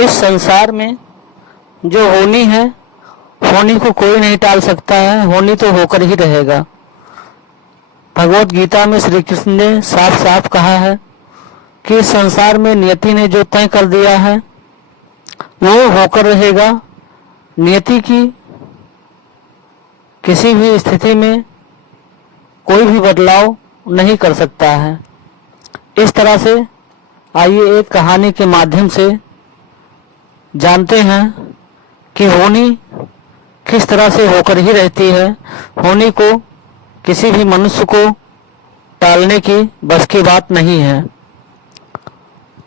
इस संसार में जो होनी है, होनी को कोई नहीं टाल सकता है, होनी तो होकर ही रहेगा। भगवत गीता में श्री कृष्ण ने साफ साफ कहा है कि इस संसार में नियति ने जो तय कर दिया है वो होकर रहेगा। नियति की किसी भी स्थिति में कोई भी बदलाव नहीं कर सकता है। इस तरह से आइए एक कहानी के माध्यम से जानते हैं कि होनी किस तरह से होकर ही रहती है। होनी को किसी भी मनुष्य को टालने की बस की बात नहीं है।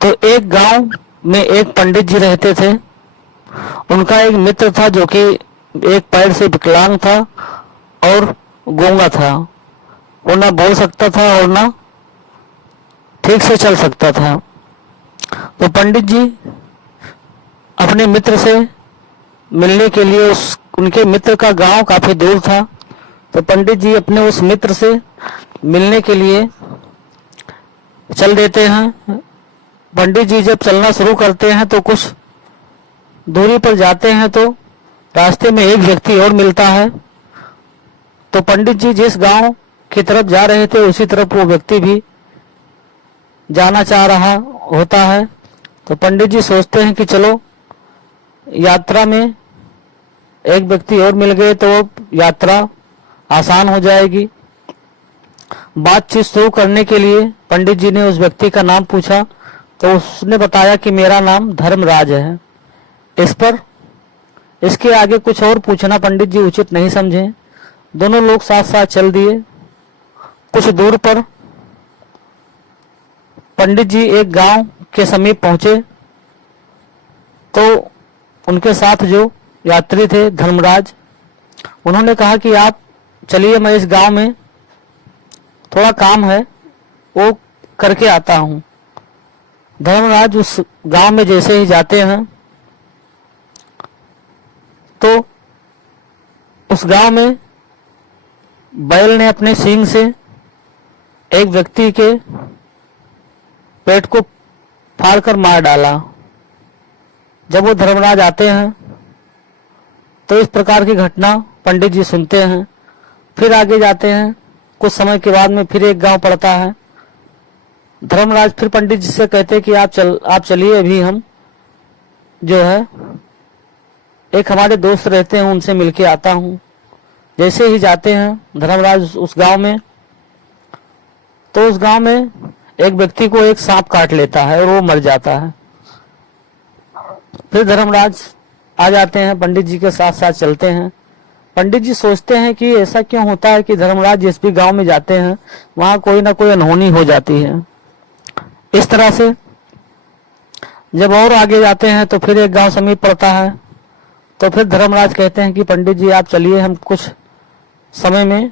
तो एक गांव में एक पंडित जी रहते थे। उनका एक मित्र था जो कि एक पैर से विकलांग था और गूंगा था। वो ना बोल सकता था और ना ठीक से चल सकता था। तो पंडित जी अपने मित्र से मिलने के लिए उनके मित्र का गांव काफी दूर था। तो पंडित जी अपने उस मित्र से मिलने के लिए चल देते हैं। पंडित जी जब चलना शुरू करते हैं तो कुछ दूरी पर जाते हैं तो रास्ते में एक व्यक्ति और मिलता है। तो पंडित जी जिस गांव की तरफ जा रहे थे उसी तरफ वो व्यक्ति भी जाना चाह रहा होता है। तो पंडित जी सोचते हैं कि चलो यात्रा में एक व्यक्ति और मिल गए तो यात्रा आसान हो जाएगी। बातचीत शुरू करने के लिए पंडित जी ने उस व्यक्ति का नाम पूछा तो उसने बताया कि मेरा नाम धर्मराज है। इस पर इसके आगे कुछ और पूछना पंडित जी उचित नहीं समझे। दोनों लोग साथ साथ चल दिए। कुछ दूर पर पंडित जी एक गांव के समीप पहुंचे तो उनके साथ जो यात्री थे धर्मराज, उन्होंने कहा कि आप चलिए, मैं इस गांव में थोड़ा काम है वो करके आता हूं। धर्मराज उस गांव में जैसे ही जाते हैं तो उस गांव में बैल ने अपने सींग से एक व्यक्ति के पेट को फाड़कर मार डाला। जब वो धर्मराज आते हैं तो इस प्रकार की घटना पंडित जी सुनते हैं। फिर आगे जाते हैं। कुछ समय के बाद में फिर एक गांव पड़ता है। धर्मराज फिर पंडित जी से कहते कि आप चलिए, अभी हम जो है एक हमारे दोस्त रहते हैं उनसे मिलके आता हूं। जैसे ही जाते हैं धर्मराज उस गांव में तो उस गांव में एक व्यक्ति को एक सांप काट लेता है और वो मर जाता है। फिर धर्मराज आ जाते हैं, पंडित जी के साथ साथ चलते हैं। पंडित जी सोचते हैं कि ऐसा क्यों होता है कि धर्मराज जिस भी गांव में जाते हैं वहां कोई ना कोई अनहोनी हो जाती है। इस तरह से जब और आगे जाते हैं तो फिर एक गांव समीप पड़ता है। तो फिर धर्मराज कहते हैं कि पंडित जी आप चलिए, हम कुछ समय में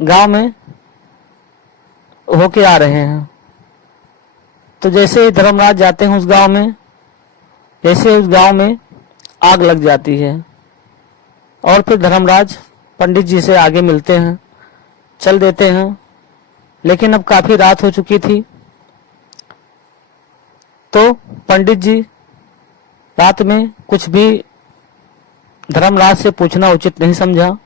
गांव में होके आ रहे हैं। तो जैसे ही धर्मराज जाते हैं उस गांव में, जैसे उस गांव में आग लग जाती है और फिर धर्मराज पंडित जी से आगे मिलते हैं, चल देते हैं। लेकिन अब काफी रात हो चुकी थी तो पंडित जी रात में कुछ भी धर्मराज से पूछना उचित नहीं समझा।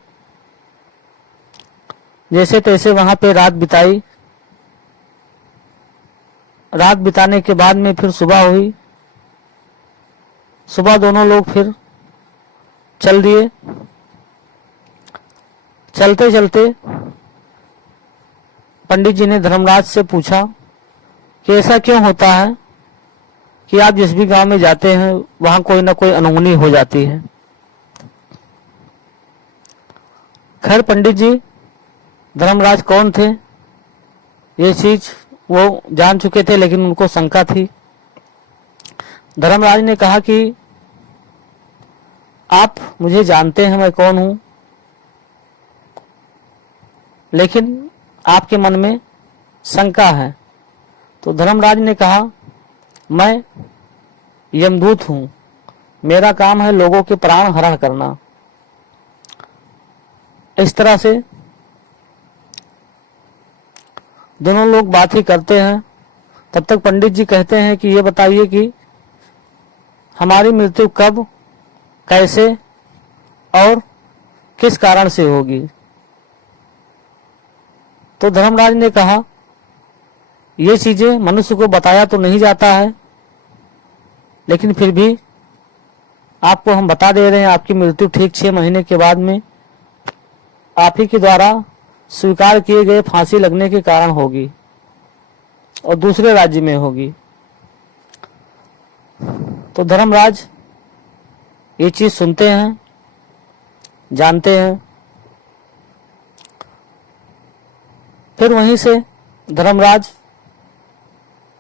जैसे तैसे वहां पे रात बिताई। रात बिताने के बाद में फिर सुबह हुई। सुबह दोनों लोग फिर चल दिए। चलते चलते पंडित जी ने धर्मराज से पूछा कि ऐसा क्यों होता है कि आप जिस भी गांव में जाते हैं वहां कोई ना कोई अनहोनी हो जाती है। खैर पंडित जी धर्मराज कौन थे ये चीज वो जान चुके थे, लेकिन उनको शंका थी। धर्मराज ने कहा कि आप मुझे जानते हैं मैं कौन हूं, लेकिन आपके मन में शंका है। तो धर्मराज ने कहा मैं यमदूत हूं, मेरा काम है लोगों के प्राण हरण करना। इस तरह से दोनों लोग बात ही करते हैं। तब तक पंडित जी कहते हैं कि ये बताइए कि हमारी मृत्यु कब, कैसे और किस कारण से होगी। तो धर्मराज ने कहा, ये चीजें मनुष्य को बताया तो नहीं जाता है, लेकिन फिर भी आपको हम बता दे रहे हैं, आपकी मृत्यु ठीक 6 महीने के बाद में आप ही के द्वारा स्वीकार किए गए फांसी लगने के कारण होगी और दूसरे राज्य में होगी। तो धर्मराज ये चीज सुनते हैं, जानते हैं। फिर वहीं से धर्मराज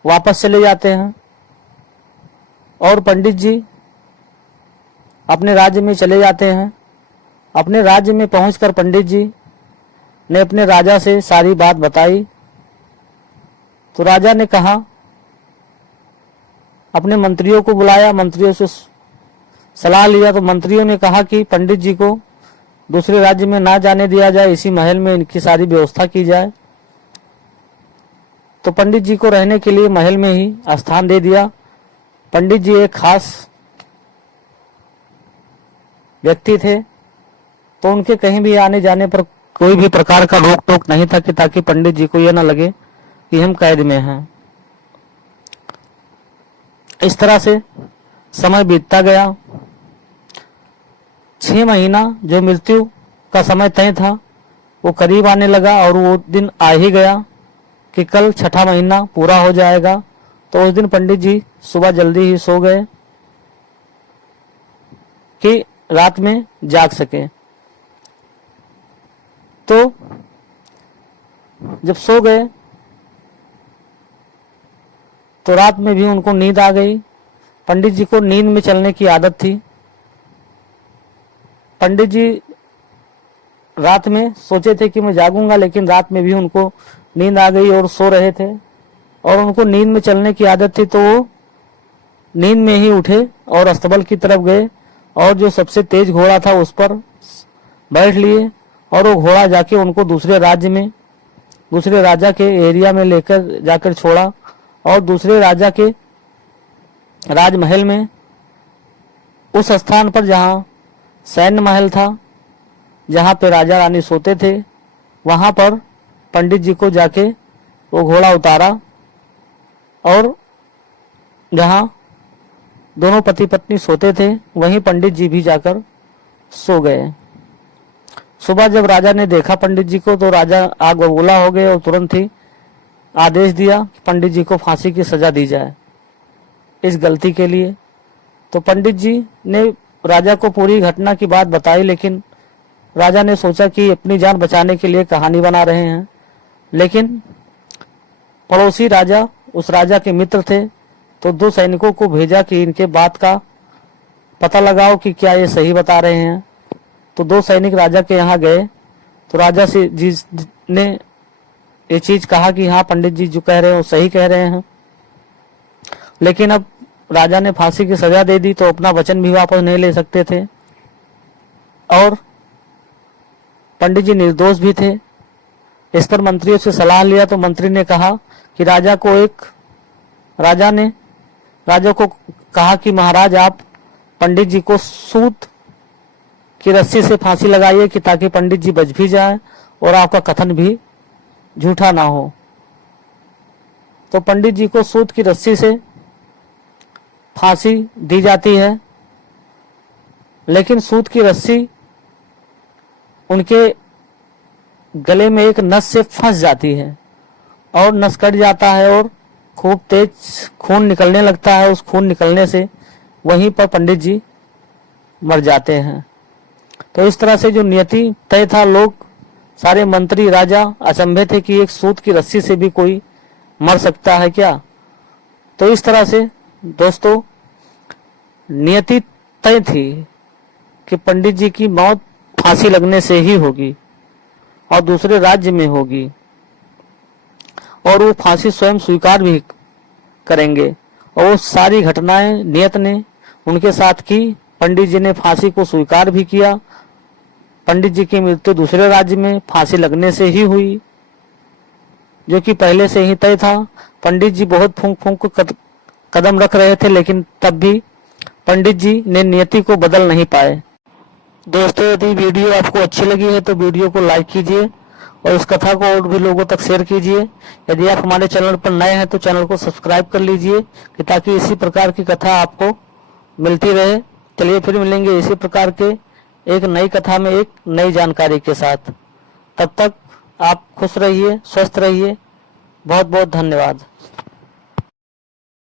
वापस चले जाते हैं और पंडित जी अपने राज्य में चले जाते हैं। अपने राज्य में पहुंचकर पंडित जी ने अपने राजा से सारी बात बताई। तो राजा ने कहा, अपने मंत्रियों को बुलाया, मंत्रियों से सलाह लिया। तो मंत्रियों ने कहा कि पंडित जी को दूसरे राज्य में ना जाने दिया जाए, इसी महल में इनकी सारी व्यवस्था की जाए। तो पंडित जी को रहने के लिए महल में ही स्थान दे दिया। पंडित जी एक खास व्यक्ति थे, तो उनके कहीं भी आने जाने पर कोई भी प्रकार का रोक टोक नहीं था कि ताकि पंडित जी को यह ना लगे कि हम कैद में हैं। इस तरह से समय बीतता गया। 6 महीना जो मृत्यु का समय तय था वो करीब आने लगा और वो दिन आ ही गया कि कल 6ठा महीना पूरा हो जाएगा। तो उस दिन पंडित जी सुबह जल्दी ही सो गए कि रात में जाग सके। तो जब सो गए तो रात में भी उनको नींद आ गई। पंडित जी को नींद में चलने की आदत थी। पंडित जी रात में सोचे थे कि मैं जागूंगा, लेकिन रात में भी उनको नींद आ गई और सो रहे थे और उनको नींद में चलने की आदत थी। तो वो नींद में ही उठे और अस्तबल की तरफ गए और जो सबसे तेज घोड़ा था उस पर बैठ लिए और वो घोड़ा जाके उनको दूसरे राज्य में, दूसरे राजा के एरिया में लेकर जाकर छोड़ा और दूसरे राजा के राजमहल में, उस स्थान पर जहाँ सैन्य महल था, जहाँ पे राजा रानी सोते थे, वहां पर पंडित जी को जाके वो घोड़ा उतारा और जहाँ दोनों पति पत्नी सोते थे वहीं पंडित जी भी जाकर सो गए। सुबह जब राजा ने देखा पंडित जी को तो राजा आग बबूला हो गए और तुरंत ही आदेश दिया कि पंडित जी को फांसी की सजा दी जाए इस गलती के लिए। तो पंडित जी ने राजा को पूरी घटना की बात बताई, लेकिन राजा ने सोचा कि अपनी जान बचाने के लिए कहानी बना रहे हैं। लेकिन पड़ोसी राजा उस राजा के मित्र थे, तो 2 सैनिकों को भेजा कि इनके बात का पता लगाओ कि क्या ये सही बता रहे हैं। तो 2 सैनिक राजा के यहाँ गए तो राजा से जी ने ये चीज कहा कि हाँ पंडित जी जो कह रहे हैं वो सही कह रहे हैं। लेकिन अब राजा ने फांसी की सजा दे दी तो अपना वचन भी वापस नहीं ले सकते थे और पंडित जी निर्दोष भी थे। इस पर मंत्रियों से सलाह लिया तो मंत्री ने कहा कि राजा ने राजा को कहा कि महाराज आप पंडित जी को सूत की रस्सी से फांसी लगाइए कि ताकि पंडित जी बच भी जाए और आपका कथन भी झूठा ना हो। तो पंडित जी को सूत की रस्सी से फांसी दी जाती है, लेकिन सूत की रस्सी उनके गले में एक नस से फंस जाती है और नस कट जाता है और खूब तेज खून निकलने लगता है। उस खून निकलने से वहीं पर पंडित जी मर जाते हैं। तो इस तरह से जो नियति तय था, लोग सारे मंत्री राजा अचंभे थे कि एक सूत की रस्सी से भी कोई मर सकता है क्या। तो इस तरह से दोस्तों नियति तय थी कि पंडित जी की मौत फांसी लगने से ही होगी और दूसरे राज्य में होगी और वो फांसी स्वयं स्वीकार भी करेंगे। और वो सारी घटनाएं नियत ने उनके साथ की। पंडित जी ने फांसी को स्वीकार भी किया। पंडित जी की मृत्यु दूसरे राज्य में फांसी लगने से ही हुई, जो कि पहले से ही तय था। पंडित जी बहुत फूंक फूंक कदम रख रहे थे, लेकिन तब भी पंडित जी ने नियति को बदल नहीं पाए। दोस्तों, यदि वीडियो आपको अच्छी लगी है तो वीडियो को लाइक कीजिए और इस कथा को और भी लोगों तक शेयर कीजिए। यदि आप हमारे चैनल पर नए हैं तो चैनल को सब्सक्राइब कर लीजिए कि ताकि इसी प्रकार की कथा आपको मिलती रहे। चलिए फिर मिलेंगे इसी प्रकार के एक नई कथा में एक नई जानकारी के साथ। तब तक आप खुश रहिए, स्वस्थ रहिए। बहुत बहुत धन्यवाद।